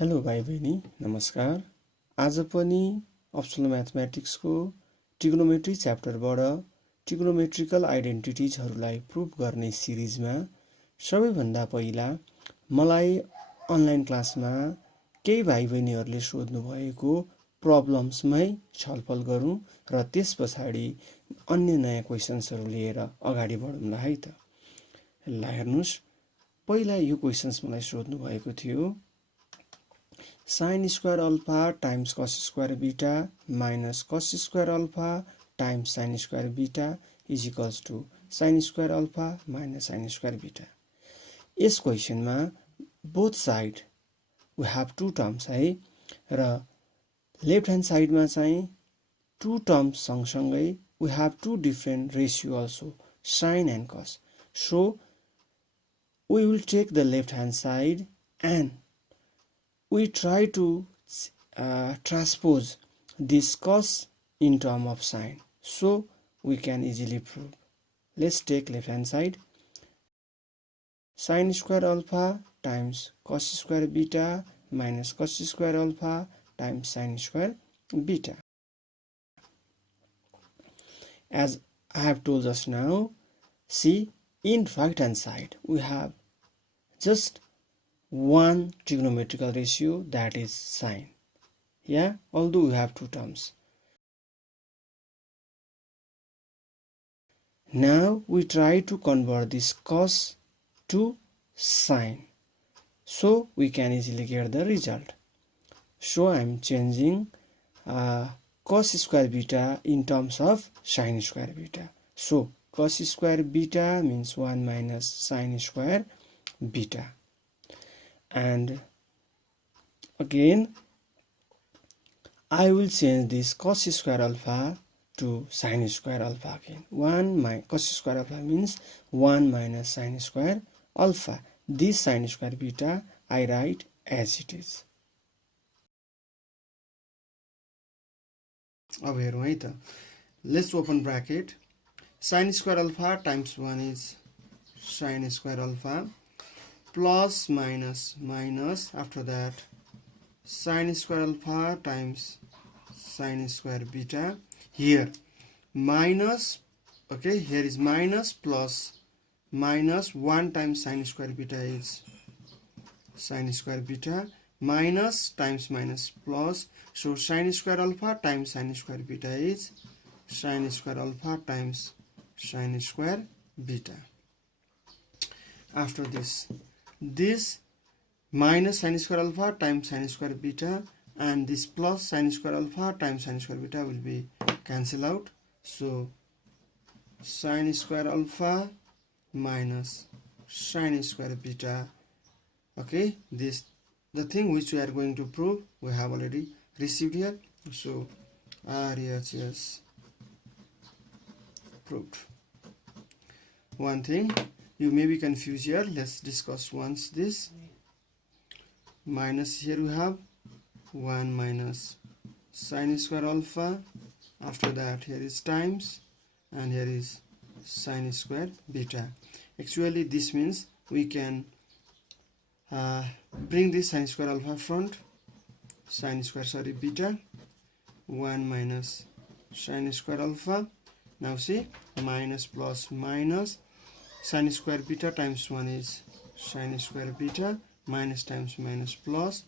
Hello भाइ बहिनी नमस्कार। आज पनि अप्सनल म्याथमेटिक्सको ट्रिगोनोमेट्री च्याप्टरबाट ट्रिगोनोमेट्रिकल आइडेन्टिटिजहरूलाई प्रुभ गर्ने सिरिजमा सबैभन्दा पहिला मलाई अनलाइन क्लासमा केही भाइ बहिनीहरूले सोध्नु भएको प्रब्लम्समै छलफल गरौँ र त्यस पछाडि अन्य नयाँ क्वेशन्सहरू लिएर अगाडि बढौँला है त। ल हेर्नुस्, पहिला यो क्वेशन्स मलाई सोध्नु भएको थियो। sin square alpha times cos square beta minus cos square alpha times sin square beta is equals to sin square alpha minus sin square beta. Yes क्वेशनमा both side we have two terms है र left hand साइडमा चाहिँ two terms सँगसँगै we have two different ratio also, sin and cos. So we will take the left hand side and we try to transpose this cos in term of sin, so we can easily prove. Let's take left hand side. Sin square alpha times cos square beta minus cos square alpha times sin square beta. As I have told just now, see, in right hand side we have just one trigonometrical ratio, that is sine. Yeah, although we have two terms. Now we try to convert this cos to sine, so we can easily get the result. So I am changing cos square beta in terms of sine square beta. So cos square beta means 1 minus sine square beta. And again I will change this cos square alpha to sin square alpha again. 1 minus cos square alpha means 1 minus sin square alpha. This sin square beta I write as it is. अब हेरौँ है त। Let's open bracket. Sin square alpha times 1 is sin square alpha, plus minus minus, after that sin square alpha times sin square beta. Here minus, okay, here is minus plus minus 1 times sin square beta is sin square beta, minus times minus plus, so sin square alpha times sin square beta is sin square alpha times sin square beta. After this minus sin square alpha times sin square beta and this plus sin square alpha times sin square beta will be cancel out. So sin square alpha minus sin square beta. Okay, this the thing which we are going to prove we have already received here. So RHS proved. One thing you may be confused here, let's discuss once this. Minus, here we have 1 minus sin square alpha, after that here is times, and here is sin square beta. Actually this means we can bring this sin square alpha front, sin square beta, 1 minus sin square alpha. Now see, minus plus minus, sin square beta times 1 is sin square beta, minus times minus plus,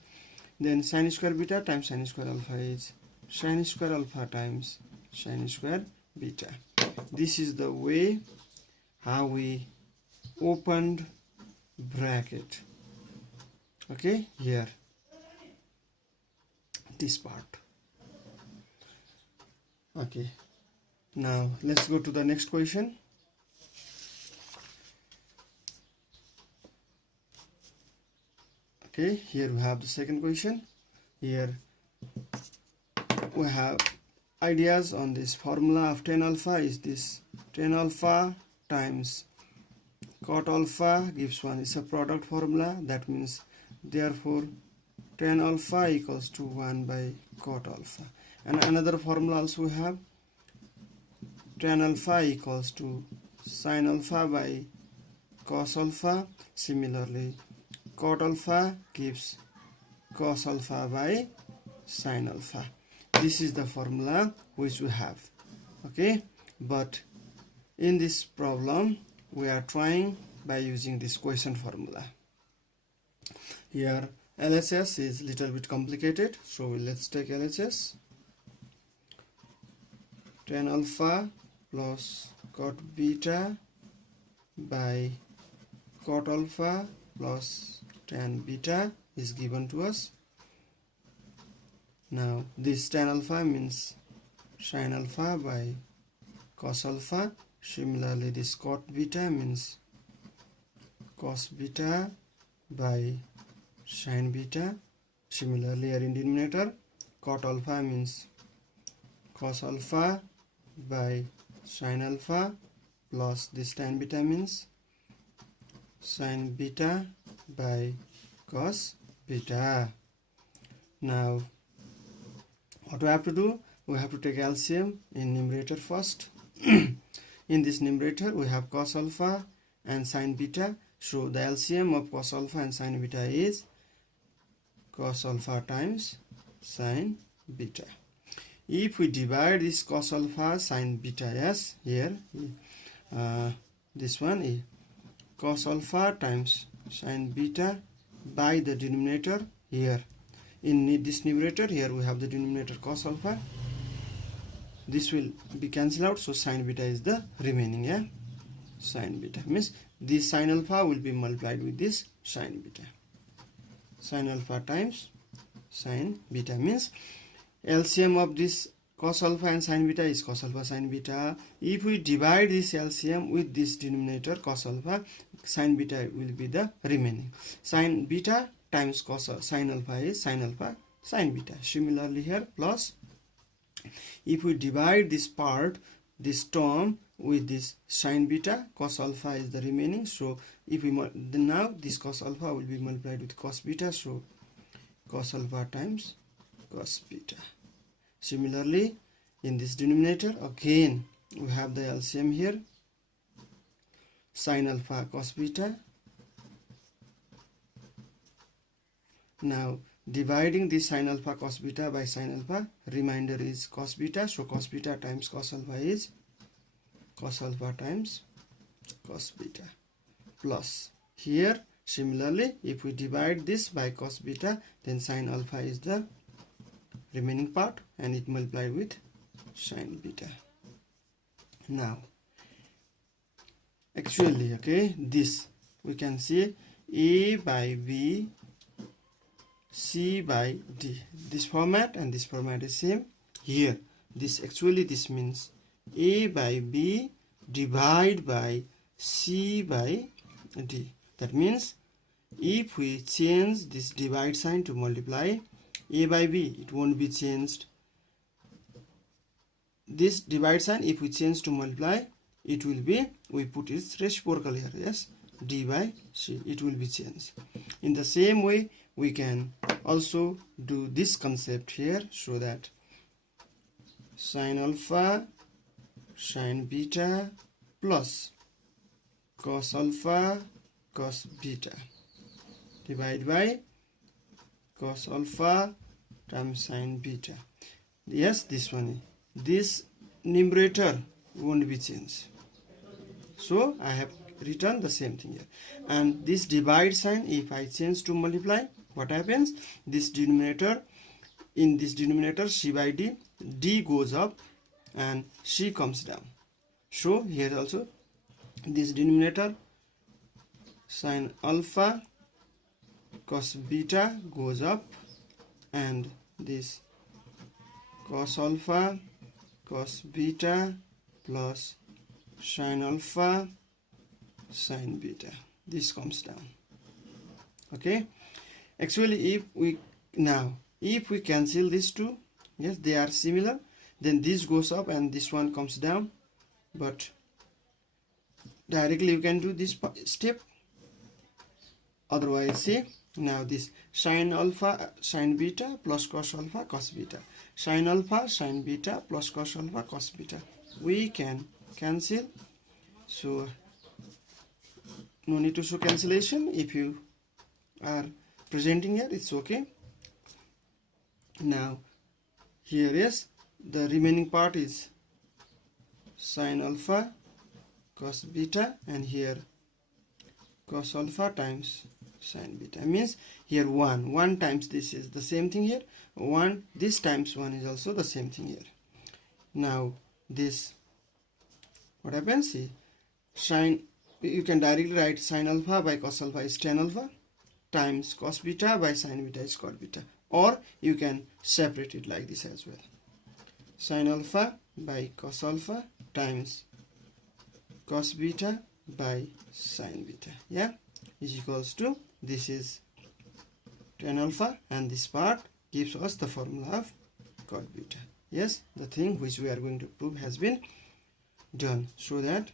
then sin square beta times sin square alpha is sin square alpha times sin square beta. This is the way how we opened bracket. Okay, here this part. Okay, now let's go to the next question. Okay, here we have the second question. Here we have ideas on this formula of tan alpha is this tan alpha times cot alpha gives one is a product formula. That means therefore tan alpha equals to 1 by cot alpha. And another formula also we have tan alpha equals to sin alpha by cos alpha. Similarly cot alpha gives cos alpha by sin alpha. This is the formula which we have. Okay, but in this problem we are trying by using this quotient formula. Here LHS is little bit complicated, so let's take LHS. Tan alpha plus cot beta by cot alpha plus tan beta is given to us. Now this tan alpha means sin alpha by cos alpha. Similarly, this cot beta means cos beta by sin beta. Similarly, here in denominator, cot alpha means cos alpha by sin alpha plus this tan beta means sin beta by cos beta. Now what we have to do, we have to take LCM in numerator first. In this numerator we have cos alpha and sin beta, so the LCM of cos alpha and sin beta is cos alpha times sin beta. If we divide this cos alpha sin beta as here, this one is cos alpha times sin beta by the denominator here. In this numerator, here we have the denominator cos alpha. This will be cancelled out, so sin beta is the remaining. Yeah, sin beta means this sin alpha will be multiplied with this sin beta. Sin alpha times sin beta means LCM of this cos alpha and sin beta is cos alpha sin beta. If we divide this LCM with this denominator cos alpha, sin beta will be the remaining. Sin beta times cos sin alpha is sin alpha sin beta. Similarly here plus, if we divide this part, this term with this sin beta, cos alpha is the remaining, so if we now this cos alpha will be multiplied with cos beta, so cos alpha times cos beta. Similarly, in this denominator again we have the LCM here, sin alpha cos beta. Now dividing this sin alpha cos beta by sin alpha, remainder is cos beta, so cos beta times cos alpha is cos alpha times cos beta, plus here similarly if we divide this by cos beta, then sin alpha is the remaining part and it multiplied with sin beta. Now actually, okay, this we can see A by B, C by D. This format and this format is same. Here this actually this means A by B divided by C by D. That means if we change this divide sign to multiply A by B, it won't be changed. This divide sign if we change to multiply, it will be, we put its reciprocal here, yes, D by C, it will be changed. In the same way we can also do this concept here, so that sin alpha sin beta plus cos alpha cos beta divided by cos alpha times sin beta. Yes, this one, this numerator won't be changed, so I have written the same thing here. And this divide sign if I change to multiply, what happens, this denominator, in this denominator C by D, D goes up and C comes down, so here also this denominator sin alpha cos beta goes up and this cos alpha cos beta plus sin alpha sin beta, this comes down. Okay, actually if we cancel these two, yes, they are similar, then this goes up and this one comes down, but directly you can do this step. Otherwise, see, now this sin alpha sin beta plus cos alpha cos beta, sin alpha sin beta plus cos alpha cos beta, we can cancel, so no need to show cancellation. If you are presenting here, it's okay. Now here is the remaining part is sine alpha cos beta, and here cos alpha times sine beta. Means here 1 times this is the same thing here. 1 this times 1 is also the same thing here. Now this, what happens? See, sine, you can directly write sine alpha by cos alpha is tan alpha times cos beta by sine beta is cot beta, or you can separate it like this as well. Sine alpha by cos alpha times cos beta by sine beta, yeah, is equals to, this is tan alpha, and this part gives us the formula of cot beta. Yes, the thing which we are going to prove has been done, so that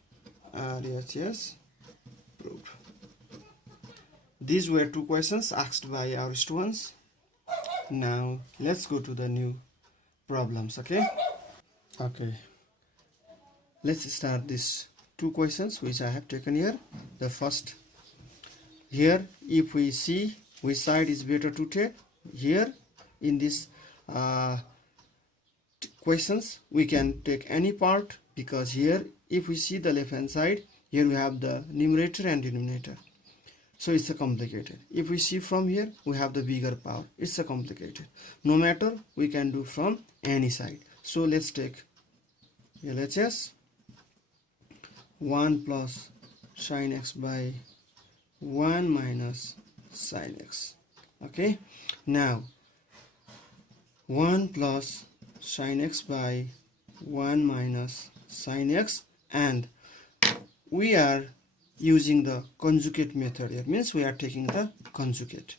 RHS proved. These were 2 questions asked by our students. Now let's go to the new problems. Okay, let's start these 2 questions which I have taken here. The first, here if we see which side is better to take, here in this questions we can take any part, because here if we see the left hand side, here we have the numerator and denominator, so it's a complicated. If we see from here, we have the bigger power, it's a complicated. No matter, we can do from any side. So let's take LHS 1 plus sine x by 1 minus sine x. Okay, now 1 plus sine x by 1 minus sine x, and we are using the conjugate method. It means we are taking the conjugate.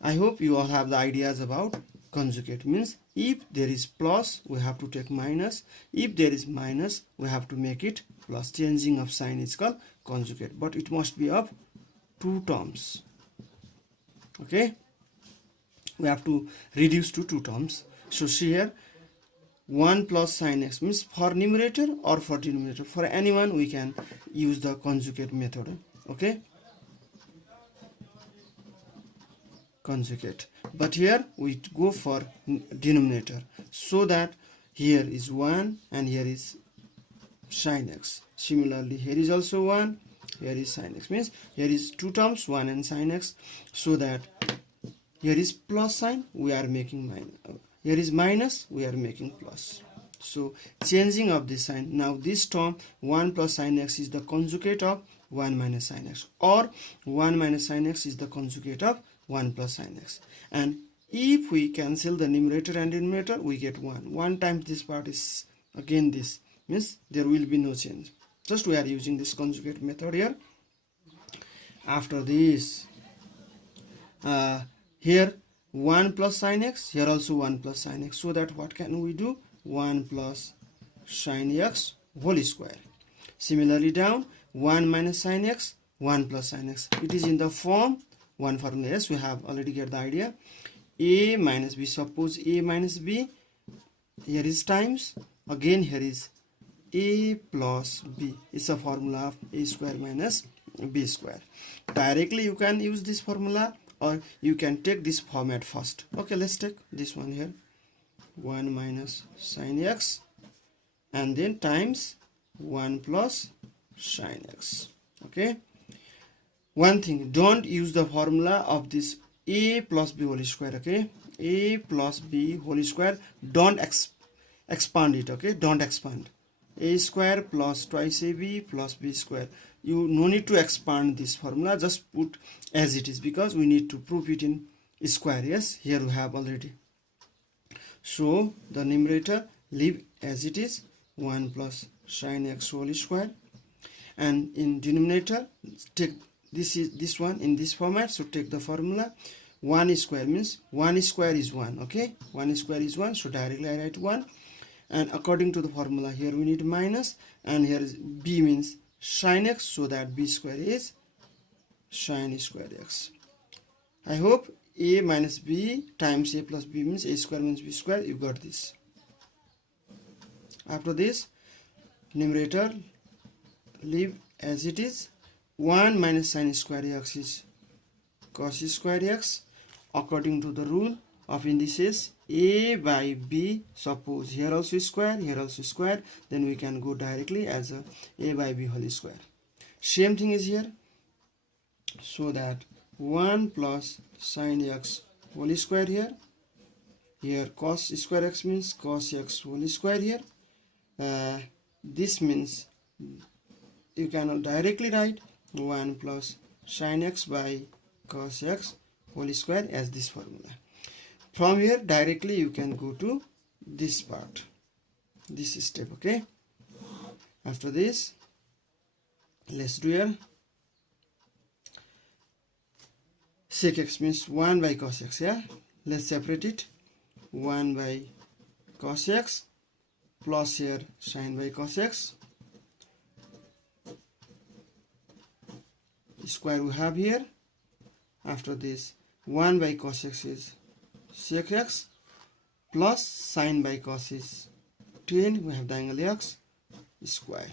I hope you all have the ideas about conjugate. Means if there is plus, we have to take minus. If there is minus, we have to make it plus. Changing of sign is called conjugate, but it must be of 2 terms. Okay, we have to reduce to 2 terms. So see here, 1 plus sine x means for numerator or for denominator, for anyone we can use the conjugate method. Okay, conjugate, but here we go for denominator, so that here is 1 and here is sine x. Similarly here is also 1, here is sine x, means here is 2 terms, 1 and sine x, so that here is plus sign, we are making minus. Here is minus, we are making plus. So changing of this sign. Now this term 1 plus sine x is the conjugate of 1 minus sine x, or 1 minus sine x is the conjugate of 1 plus sine x. And if we cancel the numerator and denominator, we get 1. 1 times this part is again this, means there will be no change. Just we are using this conjugate method here. After this, here 1 plus sine x, here also 1 plus sine x, so that what can we do? 1 plus sine x whole square. Similarly down, 1 minus sine x, 1 plus sine x. It is in the form, one formula. Yes, we have already get the idea. A minus b, suppose a minus b, here is times, again here is a plus b. It's a formula of a square minus b square. Directly you can use this formula, or you can take this format first. Okay, let's take this one here, 1 minus sine x, and then times 1 plus sine x. Okay, one thing, don't use the formula of this a plus b whole square. Okay, a plus b whole square, don't expand it. Okay, don't expand. A square plus twice ab plus b square. You no need to expand this formula, just put as it is, because we need to prove it in square. Yes, here we have already. So the numerator leave as it is, 1 plus sine x whole square, and in denominator take this one in this format. So take the formula, 1 square means 1 square is 1. Okay, 1 square is 1, so directly I write 1, and according to the formula here we need minus, and here is b means sine x, so that b square is sine square x. I hope a minus b times a plus b means a square means b square. You got this. After this, numerator leave as it is, 1 minus sine square x is cos square x. According to the rule of indices a by b. Suppose here also square, here also square, then we can go directly as a by b whole square. Same thing is here, so that 1 plus sin x whole square here. Here cos square x means cos x whole square here. This means you cannot directly write 1 plus sin x by cos x whole square as this formula. From here directly you can go to this part, this step. Okay, after this let's do here sec x means 1 by cos x. Yeah, let's separate it. 1 by cos x plus here sin by cos x square we have here. After this 1 by cos x is sec x plus sin by cos is 10, we have the angle x square.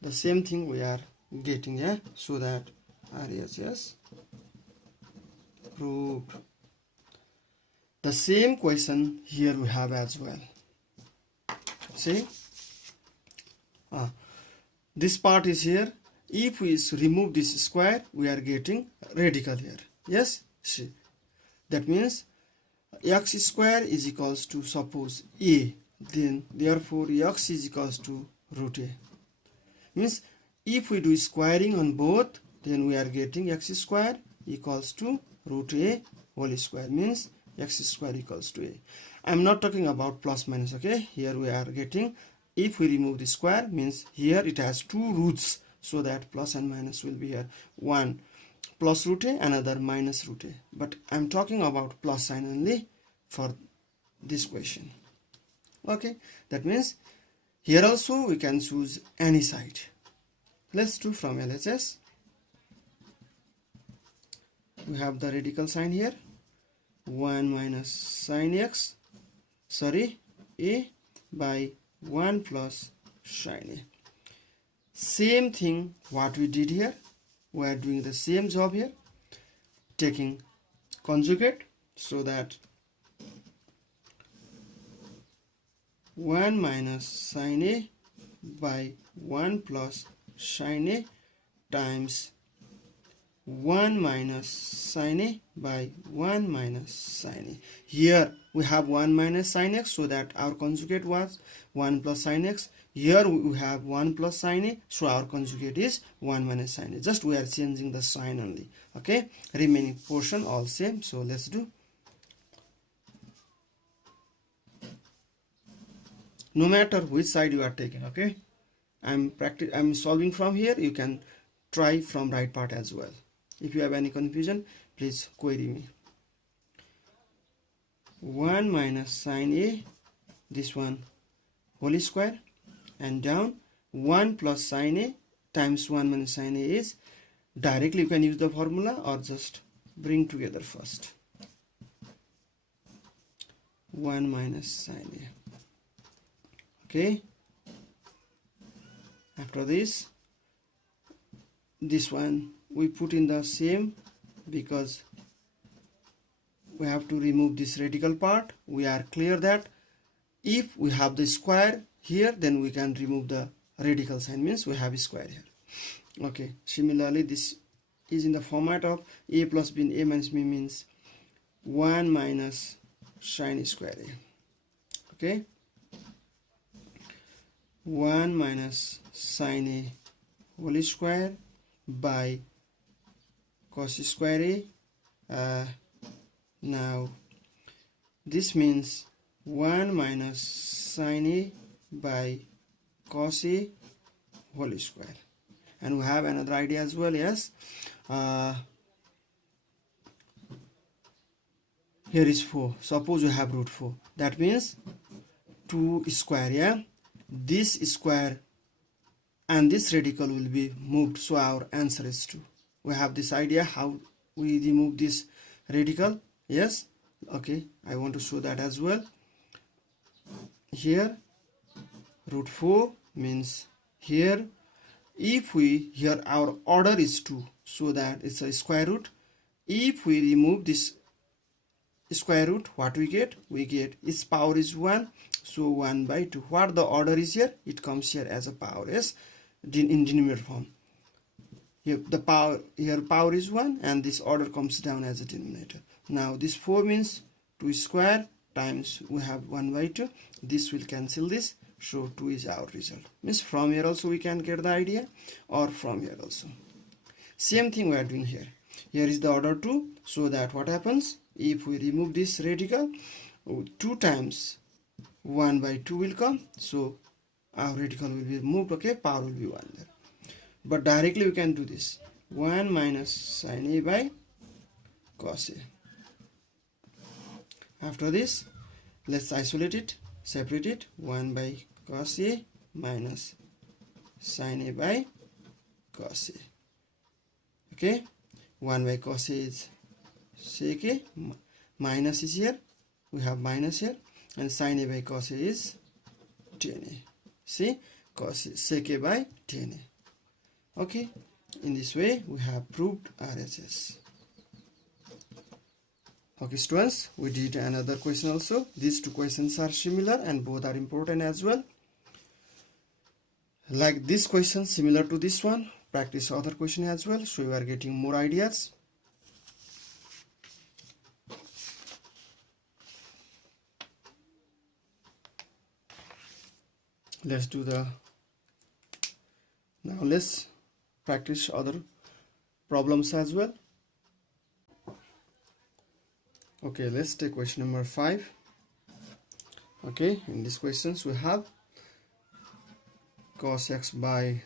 The same thing we are getting here, so that RHS proved. The same question here we have as well. See, this part is here. If we remove this square, we are getting radical here. Yes, see, that means x square is equals to, suppose, a, then therefore x is equals to root a. Means if we do squaring on both, then we are getting x square equals to root a whole square, means x square equals to a. I am not talking about plus minus. Okay, here we are getting, if we remove the square, means here it has two roots, so that plus and minus will be here. One plus root a, another minus root a, but I am talking about plus sign only for this question. Okay, that means here also we can choose any side. Let's do from LHS. We have the radical sign here, 1 minus sin x, a by 1 plus sin a. Same thing what we did here, we are doing the same job here, taking conjugate, so that 1 minus sin a by 1 plus sin a times 1 minus sin a by 1 minus sin a. Here we have 1 minus sin x, so that our conjugate was 1 plus sin x. Here we have 1 plus sin a, so our conjugate is 1 minus sin a. Just we are changing the sign only. Okay, remaining portion all same. So let's do. No matter which side you are taking. Okay, I'm solving from here. You can try from right part as well. If you have any confusion, please query me. 1 minus sin a, this one whole square, and down 1 plus sin a times 1 minus sin a is, directly you can use the formula or just bring together first. 1 minus sin a. Okay, after this one we put in the same, because we have to remove this radical part. We are clear that if we have the square here, then we can remove the radical sign, means we have a square here. Okay, similarly this is in the format of a plus b and a minus b, means 1 minus sin square a. Okay, 1 minus sin a whole square by cos square a. Now this means 1 minus sin a by cos a whole square. And we have another idea as well. Yes, here is 4. Suppose you have root 4, that means 2 square. Yeah, this square and this radical will be moved, so our answer is 2. We have this idea how we remove this radical. Yes, okay, I want to show that as well. Here root 4 means here, if we, here our order is 2, so that it's a square root. If we remove this square root, what we get? We get its power is 1, so 1 by 2. What the order is here? It comes here as a power, yes, in denominator form. Here the power, here power is 1 and this order comes down as a denominator. Now this 4 means 2 square times we have 1 by 2. This will cancel this, so 2 is our result. Means from here also we can get the idea, or from here also. Same thing we are doing here. Here is the order 2, so that what happens? If we remove this radical, 2 times 1 by 2 will come, so our radical will be removed, okay, power will be 1 there. But directly we can do this, 1 minus sin A by cos A. After this, let's isolate it, separate it, 1 by cos A minus sin A by cos A. Okay, 1 by cos A is sec A, minus is here, we have minus here, and sin A by cos A is tan A. See, cos A, sec A by tan A. Okay, in this way we have proved RHS. Okay students, we did another question also. These two questions are similar and both are important as well. Like this question similar to this one, practice other question as well, so you are getting more ideas. Let's do the, now let's practice other problems as well. Okay, let's take question number 5. Okay, in these questions we have cos x by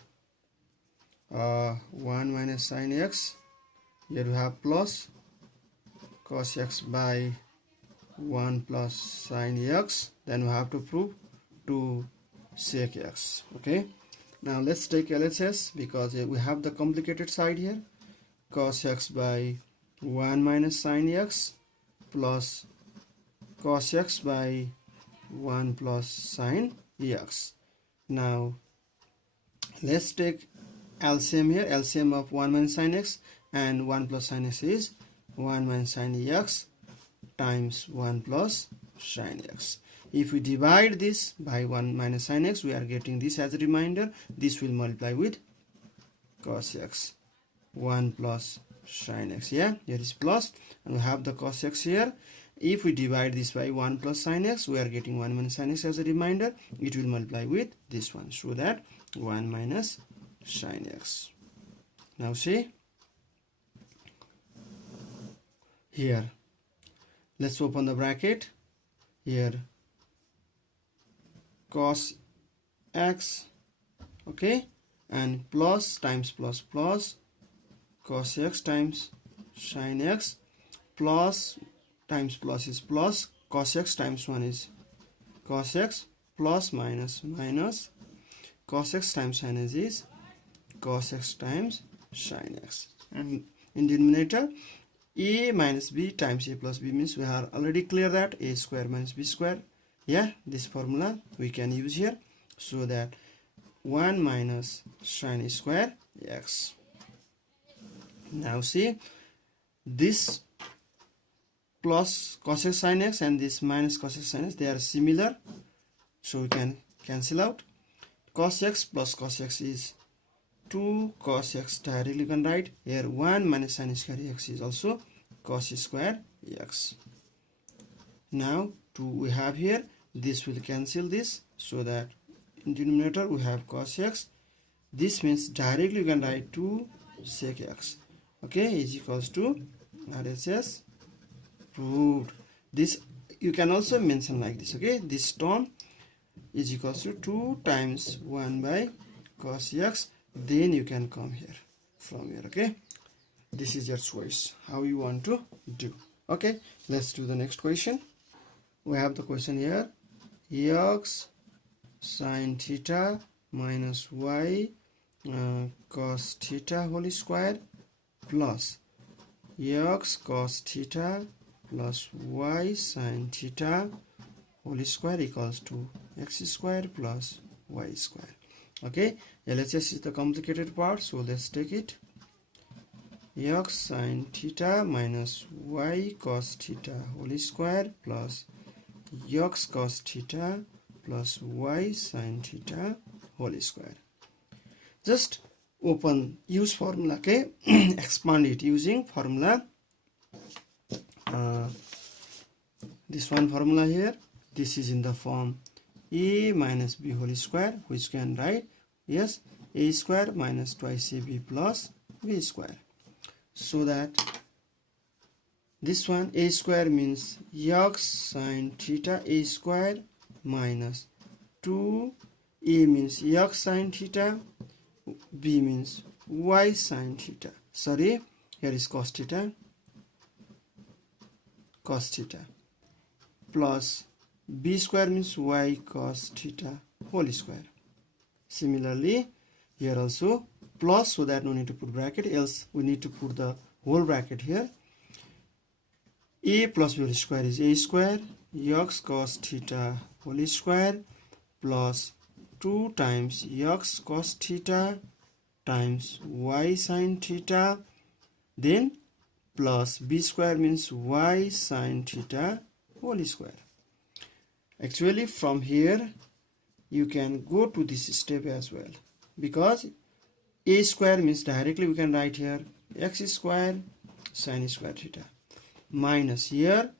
1 minus sin x. Here we have plus cos x by 1 plus sin x. Then we have to prove 2 sec x. Okay, now let's take LHS because we have the complicated side here. Cos x by 1 minus sin x plus cos x by 1 plus sin x. Now let's take LCM here. LCM of 1 minus sin x and 1 plus sin x is 1 minus sin x times 1 plus sin x. If we divide this by 1 minus sin x, we are getting this as a reminder. This will multiply with cos x 1 plus sin x. Yeah, here is plus and we have the cos x here. If we divide this by 1 plus sin x, we are getting 1 minus sin x as a reminder. It will multiply with this one, so that 1 minus sin x. Now see here, let's open the bracket here, cos x, okay, and plus times plus plus cos x times sin x, plus times plus is plus, cos x times 1 is cos x, plus minus minus, cos x times sin x is cos x times sin x, and in denominator a minus b times a plus b means we are already clear that a square minus b square. Yeah, this formula we can use here, so that 1 minus sin square x. Now see, this plus cos x sin x and this minus cos x sin x, they are similar, so we can cancel out. Cos x plus cos x is 2 cos x, directly you can write here 1 minus sin square x is also cos square x. Now 2 we have here, this will cancel this, so that in denominator we have cos x. This means directly you can write 2 sec x, okay, is equals to RHS proved. This you can also mention like this, okay, this term is equals to 2 times 1 by cos x. Then you can come here from here, okay. This is your choice how you want to do. Okay, let's do the next question. We have the question here, x sin theta minus y cos theta whole square plus x cos theta plus y sin theta whole square equals to x square plus y square. Okay, LHS is the complicated part, so let's take it. x sin theta minus y cos theta whole square plus x cos theta plus y sin theta whole square. Just open use formula, okay? Expand it using formula. This one formula here, this is in the form a minus b whole square, which can write yes a square minus twice ab plus b square. So that this one a square means x sin theta a square minus 2 a means x sin theta, b means y sin theta. Sorry, here is cos theta plus b square means y cos theta whole square. Similarly, here also plus, so that no need to put bracket, else we need to put the whole bracket here. A plus b whole square is a square x cos theta whole square plus 2 times x cos theta times y sin theta, then plus b square means y sin theta whole square. Actually from here you can go to this step as well, because a square means directly we can write here x square sin square theta minus here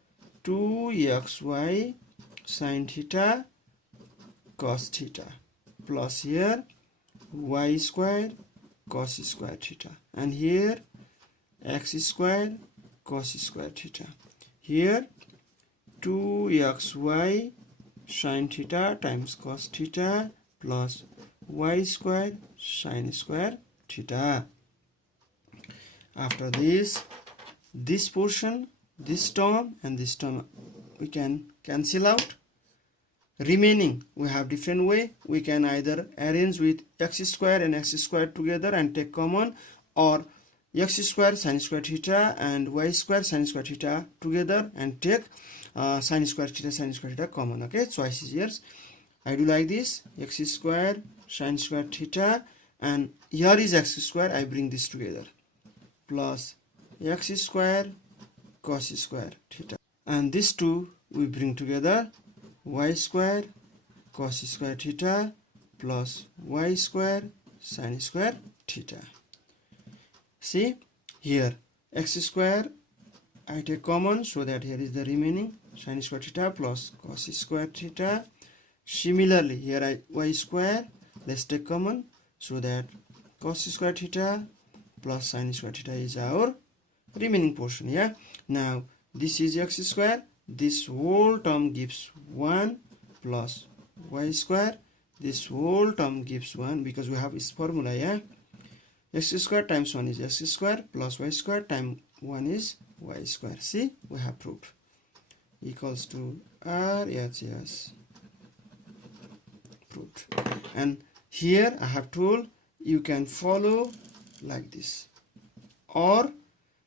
2xy sin theta cos theta plus here y square cos square theta, and here x square cos square theta, here 2xy sin theta times cos theta plus y square sin square theta. After this portion, this term and this term we can cancel out. Remaining we have different way. We can either arrange with x square and x square together and take common, or x square sin square theta and y square sin square theta together and take sin square theta common. Okay, choice is yours. I do like this, x square sin square theta, and here is x square, I bring this together, plus x square cos square theta, and these two we bring together, y square cos square theta plus y square sin square theta. See here x square I take common, so that here is the remaining sin square theta plus cos square theta. Similarly here y square, let's take common, so that cos square theta plus sin square theta is our remaining portion. Yeah, now this is x square, this whole term gives 1 plus y square, this whole term gives 1, because we have this formula. Yeah, x square times 1 is x square plus y square times 1 is y square. See, we have proved, equals to RHS, proved. And here I have told you can follow like this, or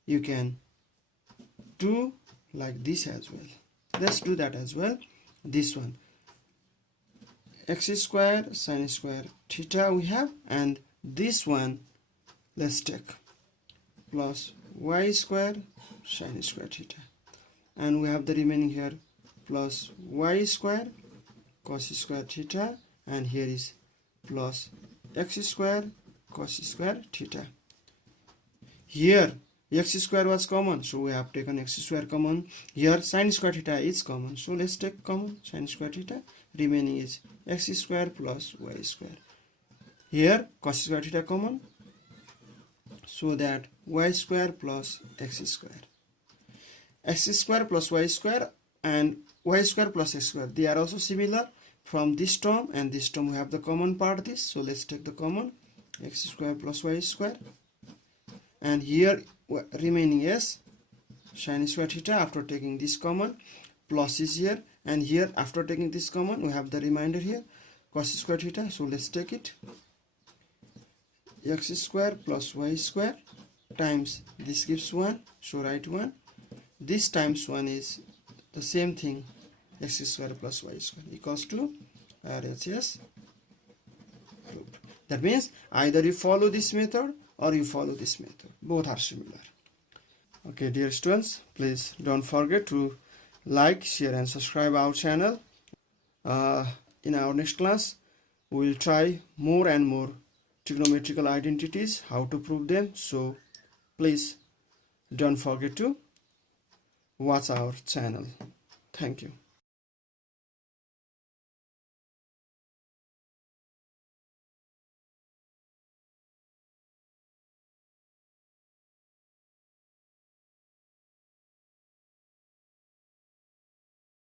you can do like this as well. Let's do that as well. This one, x square sin square theta we have, and this one let's take plus y square sin square theta, and we have the remaining here plus y square cos square theta, and here is plus x square cos square theta. Here x square was common, so we have taken x square common. Here sin square theta is common, so let's take common sin square theta. Remaining is x square plus y square. Here cos square theta common, so that y square plus x square. X square plus y square and y square plus x square, they are also similar. From this term and this term we have the common part this, so let's take the common, x square plus y square, and here remaining is sin square theta after taking this common, plus is here, and here after taking this common we have the remainder here cos square theta, so let's take it, x square plus y square times this gives 1, so write 1, this times 1 is the same thing, x square plus y square equals to RHS proved. That means either you follow this method or you follow this method. Both are similar. Okay, dear students, please don't forget to like, share and subscribe our channel. In our next class, we will try more and more trigonometrical identities, how to prove them. So please don't forget to watch our channel. Thank you.